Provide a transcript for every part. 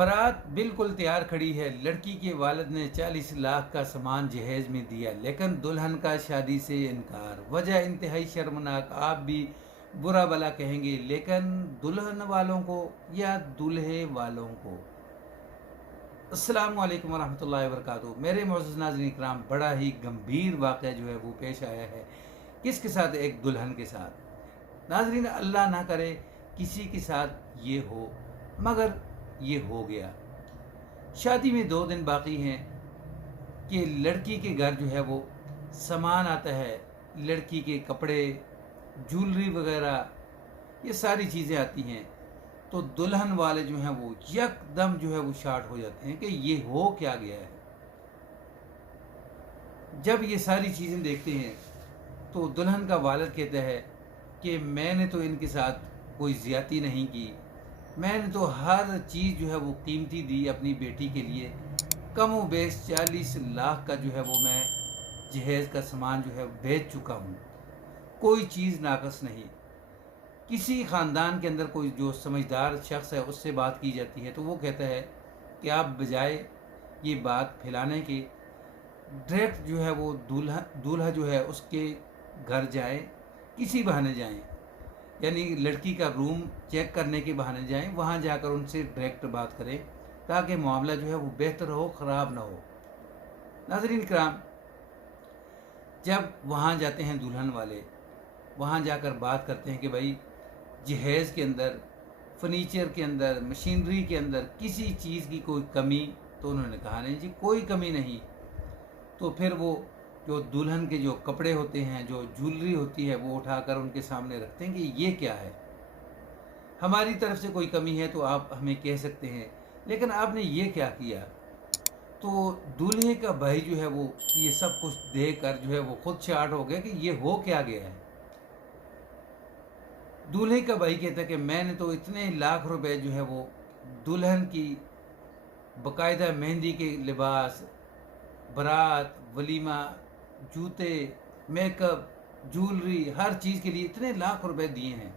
बारात बिल्कुल तैयार खड़ी है। लड़की के वालिद ने 40 लाख का सामान जहेज में दिया, लेकिन दुल्हन का शादी से इनकार। वजह इंतहाई शर्मनाक। आप भी बुरा भला कहेंगे, लेकिन दुल्हन वालों को या दूल्हे वालों को। अस्सलाम वालेकुम वरहमतुल्लाहि वबरकातुहू। मेरे मोअज़्ज़ज़ नाज़रीन इकराम, बड़ा ही गंभीर वाक़या जो है वो पेश आया है। किसके साथ? एक दुल्हन के साथ। नाज़रीन, अल्लाह ना करे किसी के साथ ये हो, मगर ये हो गया। शादी में 2 दिन बाकी हैं कि लड़की के घर जो है वो सामान आता है। लड़की के कपड़े, ज्वेलरी वगैरह, ये सारी चीज़ें आती हैं। तो दुल्हन वाले जो हैं वो यकदम जो है वो शार्ट हो जाते हैं कि ये हो क्या गया है। जब ये सारी चीज़ें देखते हैं तो दुल्हन का वालिद कहता है कि मैंने तो इनके साथ कोई ज़्यादती नहीं की, मैंने तो हर चीज़ जो है वो कीमती दी अपनी बेटी के लिए। कम व बेश 40 लाख का जो है वो मैं जहेज़ का सामान जो है भेज चुका हूँ, कोई चीज़ नाकस नहीं। किसी ख़ानदान के अंदर कोई जो समझदार शख्स है उससे बात की जाती है तो वो कहता है कि आप बजाय ये बात फैलाने के डायरेक्ट जो है वो दूल्हा जो है उसके घर जाएं, किसी बहाने जाएं, यानी लड़की का रूम चेक करने के बहाने जाएं, वहाँ जाकर उनसे डायरेक्ट बात करें ताकि मामला जो है वो बेहतर हो, ख़राब ना हो। नाज़रीन किराम, जब वहाँ जाते हैं दुल्हन वाले, वहाँ जाकर बात करते हैं कि भाई जहेज़ के अंदर, फर्नीचर के अंदर, मशीनरी के अंदर किसी चीज़ की कोई कमी? तो उन्होंने कहा नहीं जी, कोई कमी नहीं। तो फिर वो जो दुल्हन के जो कपड़े होते हैं, जो ज्वेलरी होती है, वो उठाकर उनके सामने रखते हैं कि ये क्या है। हमारी तरफ से कोई कमी है तो आप हमें कह सकते हैं, लेकिन आपने ये क्या किया? तो दूल्हे का भाई जो है वो ये सब कुछ देख कर जो है वो खुद शार्ट हो गया कि ये हो क्या गया है। दूल्हे का भाई कहता है कि मैंने तो इतने लाख रुपए जो है वो दुल्हन की बाकायदा मेहंदी के लिबास, बारात, वलीमा, जूते, मेकअप, ज्वेलरी, हर चीज़ के लिए इतने लाख रुपए दिए हैं।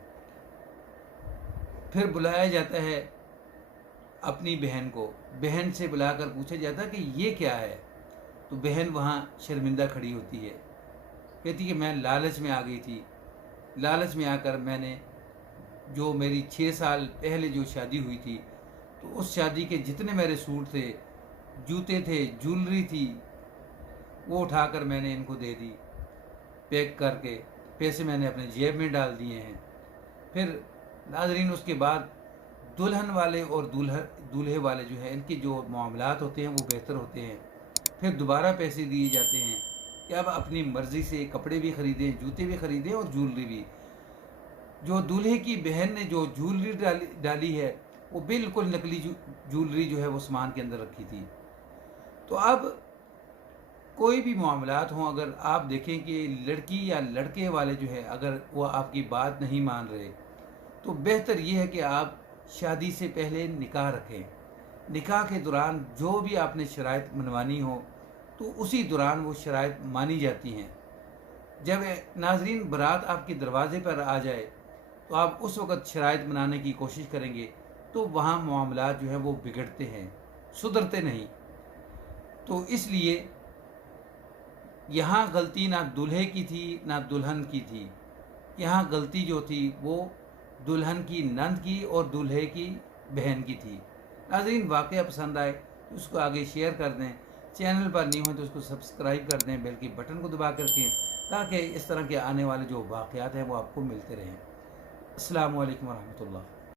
फिर बुलाया जाता है अपनी बहन को, बहन से बुलाकर पूछा जाता है कि ये क्या है। तो बहन वहाँ शर्मिंदा खड़ी होती है, कहती कि मैं लालच में आ गई थी। लालच में आकर मैंने जो मेरी 6 साल पहले जो शादी हुई थी, तो उस शादी के जितने मेरे सूट थे, जूते थे, ज्वेलरी थी, वो उठाकर मैंने इनको दे दी पैक करके। पैसे मैंने अपने जेब में डाल दिए हैं। फिर नाज़रीन, उसके बाद दुल्हन वाले और दूल्हे वाले जो है, इनके जो मामलात होते हैं वो बेहतर होते हैं। फिर दोबारा पैसे दिए जाते हैं कि अब अपनी मर्ज़ी से कपड़े भी ख़रीदें, जूते भी ख़रीदें और ज्वेलरी भी। जो दूल्हे की बहन ने जो ज्वेलरी डाली है वो बिल्कुल नकली ज्वेलरी जो है वो सामान के अंदर रखी थी। तो अब कोई भी मामलात हों, अगर आप देखें कि लड़की या लड़के वाले जो है अगर वो आपकी बात नहीं मान रहे, तो बेहतर ये है कि आप शादी से पहले निकाह रखें। निकाह के दौरान जो भी आपने शराइत मनवानी हो तो उसी दौरान वो शराइत मानी जाती हैं। जब नाजरीन बारात आपके दरवाज़े पर आ जाए तो आप उस वक़्त शराइत मनाने की कोशिश करेंगे तो वहाँ मामलात जो है वो बिगड़ते हैं, सुधरते नहीं। तो इसलिए यहाँ गलती ना दूल्हे की थी ना दुल्हन की थी। यहाँ गलती जो थी वो दुल्हन की नंद की और दूल्हे की बहन की थी। नाज़रीन, वाक़या पसंद आए तो उसको आगे शेयर कर दें। चैनल पर न्यू है तो उसको सब्सक्राइब कर दें, बेल के बटन को दबा करके, ताकि इस तरह के आने वाले जो वाक़यात हैं वो आपको मिलते रहें। अस्सलामु अलैकुम वरहमतुल्लाह।